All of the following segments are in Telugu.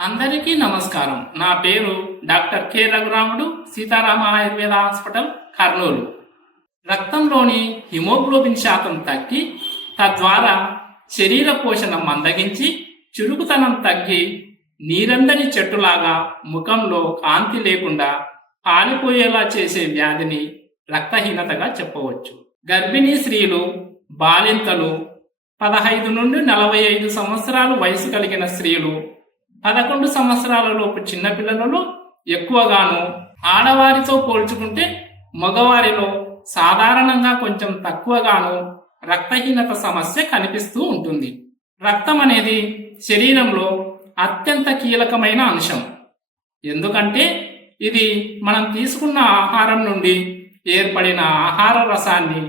అందరికీ నమస్కారం. నా పేరు doctor K Raghuramudu, Seetharama Ayurveda hospital, Kurnool. రక్తంలోని హిమోగ్లోబిన్ శాతం తగ్గి తద్వారా శరీర పోషణ మందగించి చురుకుతనం తగ్గి నీరందని చెట్టులాగా ముఖంలో కాంతి లేకుండా పాలిపోయేలా చేసే వ్యాధిని రక్తహీనతగా చెప్పవచ్చు. గర్భిణీ స్త్రీలు, బాలింతలు, 15 నుండి 45 సంవత్సరాలు వయసు కలిగిన స్త్రీలు, 11 సంవత్సరాలలోపు చిన్నపిల్లలలో ఎక్కువగాను, ఆడవారితో పోల్చుకుంటే మగవారిలో సాధారణంగా కొంచెం తక్కువగాను రక్తహీనత సమస్య కనిపిస్తూ ఉంటుంది. రక్తం అనేది శరీరంలో అత్యంత కీలకమైన అంశం. ఎందుకంటే ఇది మనం తీసుకున్న ఆహారం నుండి ఏర్పడిన ఆహార రసాన్ని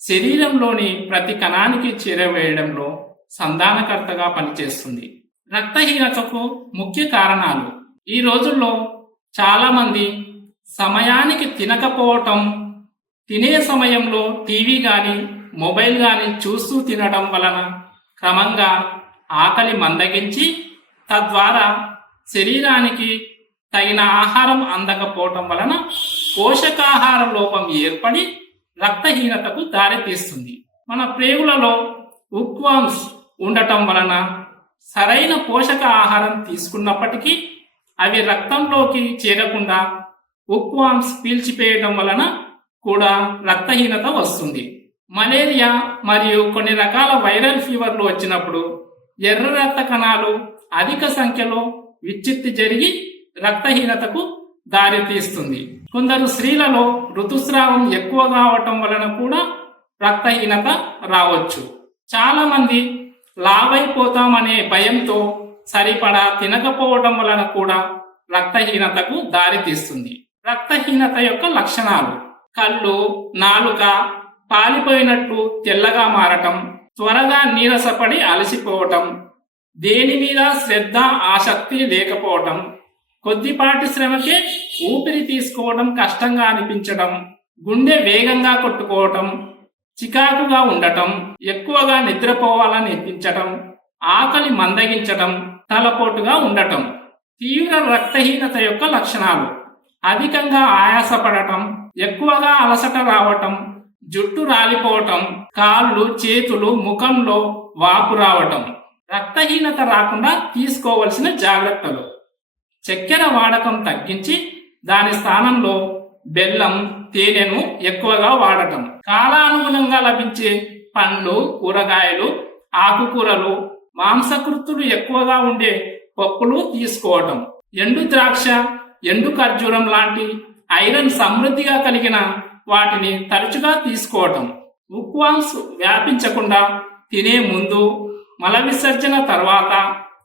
శరీరంలోని ప్రతి కణానికి చేరవేయడంలో సంధానకర్తగా పనిచేస్తుంది. రక్తహీనతకు ముఖ్య కారణాలు: ఈ రోజుల్లో చాలామంది సమయానికి తినకపోవటం, తినే సమయంలో టీవీ కానీ మొబైల్ కానీ చూస్తూ తినడం వలన క్రమంగా ఆకలి మందగించి తద్వారా శరీరానికి తగిన ఆహారం అందకపోవటం వలన పోషకాహార లోపం ఏర్పడి రక్తహీనతకు దారితీస్తుంది. మన ప్రేగులలో ఉక్వామ్స్ ఉండటం వలన సరైన పోషక ఆహారం తీసుకున్నప్పటికీ అవి రక్తంలోకి చేరకుండా ఉక్వామ్స్ పీల్చిపేయడం వలన కూడా రక్తహీనత వస్తుంది. మలేరియా మరియు కొన్ని రకాల వైరల్ ఫీవర్లు వచ్చినప్పుడు ఎర్ర రక్త కణాలు అధిక సంఖ్యలో విచ్ఛిత్తి జరిగి రక్తహీనతకు దారితీస్తుంది. కొందరు స్త్రీలలో ఋతుస్రావం ఎక్కువ కావటం వలన కూడా రక్తహీనత రావచ్చు. చాలా మంది లావైపోతామనే భయంతో సరిపడా తినకపోవడం వలన కూడా రక్తహీనతకు దారితీస్తుంది. రక్తహీనత యొక్క లక్షణాలు: కళ్ళు, నాలుక పాలిపోయినట్టు తెల్లగా మారటం, త్వరగా నీరసపడి అలసిపోవటం, దేని మీద శ్రద్ధ ఆసక్తి లేకపోవటం, కొద్దిపాటి శ్రమకే ఊపిరి తీసుకోవడం కష్టంగా అనిపించడం, గుండె వేగంగా కొట్టుకోవటం, చికాకుగా ఉండటం, ఎక్కువగా నిద్రపోవాలని అనిపించటం, ఆకలి మందగించటం, తలపోటుగా ఉండటం. తీవ్ర రక్తహీనత యొక్క లక్షణాలు: అధికంగా ఆయాసపడటం, ఎక్కువగా అలసట రావటం, జుట్టు రాలిపోవటం, కాళ్ళు, చేతులు, ముఖంలో వాపు రావటం. రక్తహీనత రాకుండా తీసుకోవలసిన జాగ్రత్తలు: చక్కెర వాడకం తగ్గించి దాని స్థానంలో బెల్లం, తేనెను ఎక్కువగా వాడటం. కాలానుగుణంగా లభించే పండ్లు, కూరగాయలు, ఆకుకూరలు, మాంసకృతులు ఎక్కువగా ఉండే పప్పులు తీసుకోవటం. ఎండు ద్రాక్ష, ఎండు ఖర్జూరం లాంటి ఐరన్ సమృద్ధిగా కలిగిన వాటిని తరచుగా తీసుకోవటం. ఉక్వామ్స్ వ్యాపించకుండా తినే ముందు, మల విసర్జన తర్వాత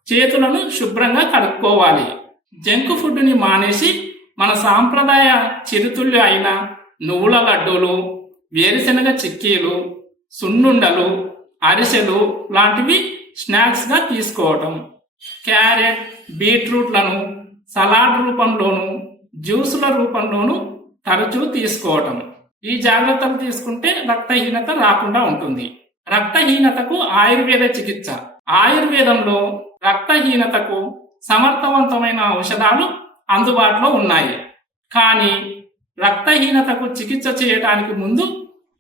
చేతులను శుభ్రంగా కడుక్కోవాలి. జంక్ ఫుడ్ని మానేసి మన సాంప్రదాయ చిరుతిళ్ళు అయిన నువ్వుల లడ్డూలు, వేరుశెనగ చిక్కీలు, సున్నుండలు, అరిసెలు లాంటివి స్నాక్స్గా తీసుకోవటం. క్యారెట్, బీట్రూట్లను సలాడ్ రూపంలోను, జ్యూసుల రూపంలోను తరచూ తీసుకోవటం. ఈ జాగ్రత్తలు తీసుకుంటే రక్తహీనత రాకుండా ఉంటుంది. రక్తహీనతకు ఆయుర్వేద చికిత్స: ఆయుర్వేదంలో రక్తహీనతకు సమర్థవంతమైన ఔషధాలు అందుబాటులో ఉన్నాయి. కానీ రక్తహీనతకు చికిత్స చేయడానికి ముందు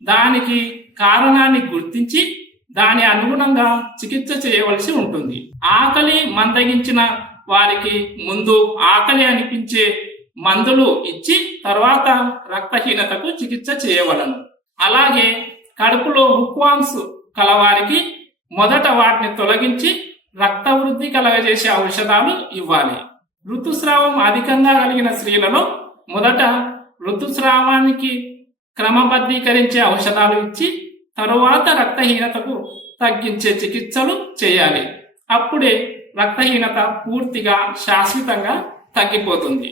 దానికి కారణాన్ని గుర్తించి దాని అనుగుణంగా చికిత్స చేయవలసి ఉంటుంది. ఆకలి మందగించిన వారికి ముందు ఆకలి అనిపించే మందులు ఇచ్చి తర్వాత రక్తహీనతకు చికిత్స చేయవలను. అలాగే కడుపులో హుక్వామ్స్ కలవారికి మొదట వాటిని తొలగించి రక్త వృద్ధి కలగజేసే ఔషధాలు ఇవ్వాలి. ఋతుస్రావం అధికంగా కలిగిన స్త్రీలలో మొదట ఋతుస్రావానికి క్రమబద్ధీకరించే ఔషధాలు ఇచ్చి తరువాత రక్తహీనతకు తగ్గించే చికిత్సలు చేయాలి. అప్పుడే రక్తహీనత పూర్తిగా శాశ్వతంగా తగ్గిపోతుంది.